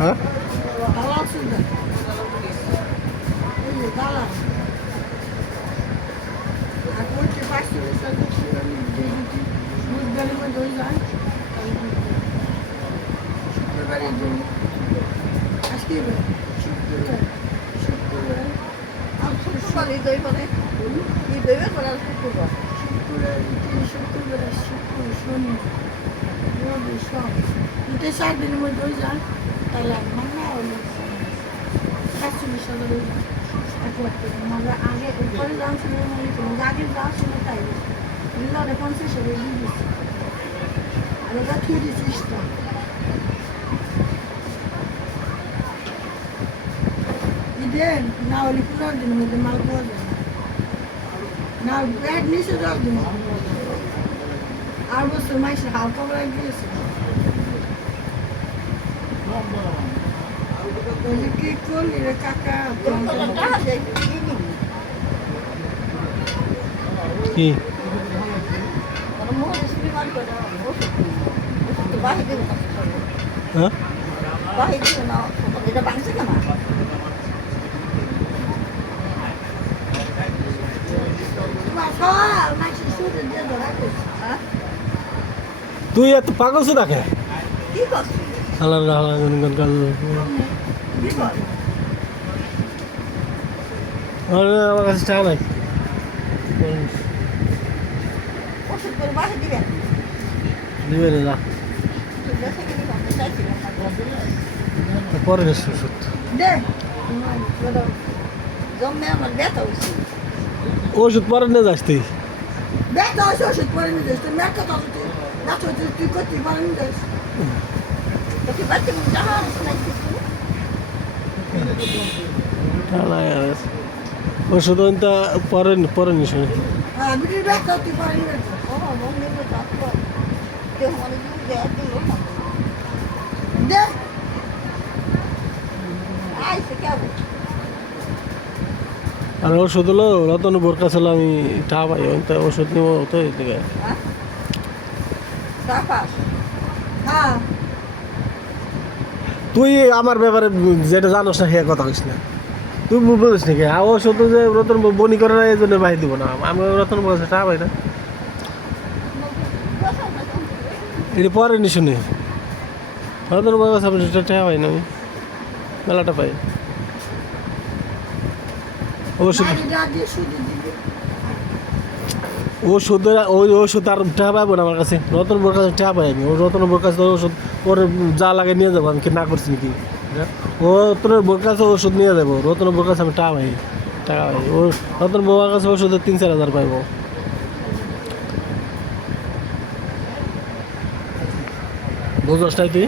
হ্যাঁ দালাল সুন্দর এই যে দালাল আর বলতে পারছি বুধবারের মধ্যে হয়ে যায় শুক্রবারের জন্য আজকে শুক্রবার শুক্রবার আর শুক্রবার এই দই মানে এই দইবার পরে আর শুক্রবার শুক্রবার শুক্রবার শুক্র শনি রবি সব দুটো 4 দিনের মধ্যে হয়ে যায় তাহলে আমার না হলো ৪৭,০০০ হয়ে যায় আমরা আগে উপরে দাম ছিল আগে দাম ছিল তাই দিলে 50 দিয়ে দিচ্ছি আর ওটা খেয়ে দিচ্ছিস তো ঈদের না হলে 15 দিনের মধ্যে মাল পাওয়া যায় না ব্যাগ নিচে 10 দিন আর বছর মাসে হালকা বেড়া গিয়েছে কি করলি রে কাকা কি হ্যাঁ তুই এত পাগল শুধু দেখে আল্লাহ আমার কাছে টাকা নাই দিবে না পরে ওষুধ ওষুধ পরে নিয়ে যাস তুই ওষুধ পরে নিয়ে যাস তুই মেয়ের কথা তুই করতে পরে নিয়ে যাস ওষুধ পরে পরে নিস আর ওষুধ হলো রতন বোর কাছে হলো আমি টা পাই ওষুধ নিব তো এদিকে তুই আমার ব্যাপারে যেটা জানোস না সে কথা কইস না তুই বুঝিস নাকি ওষুধ যে রতন বনি করে না এই জন্য বাহি দিব না আমি রতন বোর কাছে টা পাই না এটি পরে নি শুনে রতন বোর কাছে আমি টা পাই না আমি মেলাটা পাই ওষুধ ওষুধ ওই ওষুধ আর টাকা পাবো না আমার কাছে রতন বোর কাছে টাকা পাই আমি ও রতন বোর কাছে ওষুধ ওর যা লাগে নিয়ে যাবো আমি কি না করছি নাকি ও তোর বোর কাছে ওষুধ নিয়ে যাবো রতন বোর কাছে আমি টাকা পাই ও রতন বোর কাছে ওষুধের 3-4 হাজার পাইবো বুঝছস তাই তুই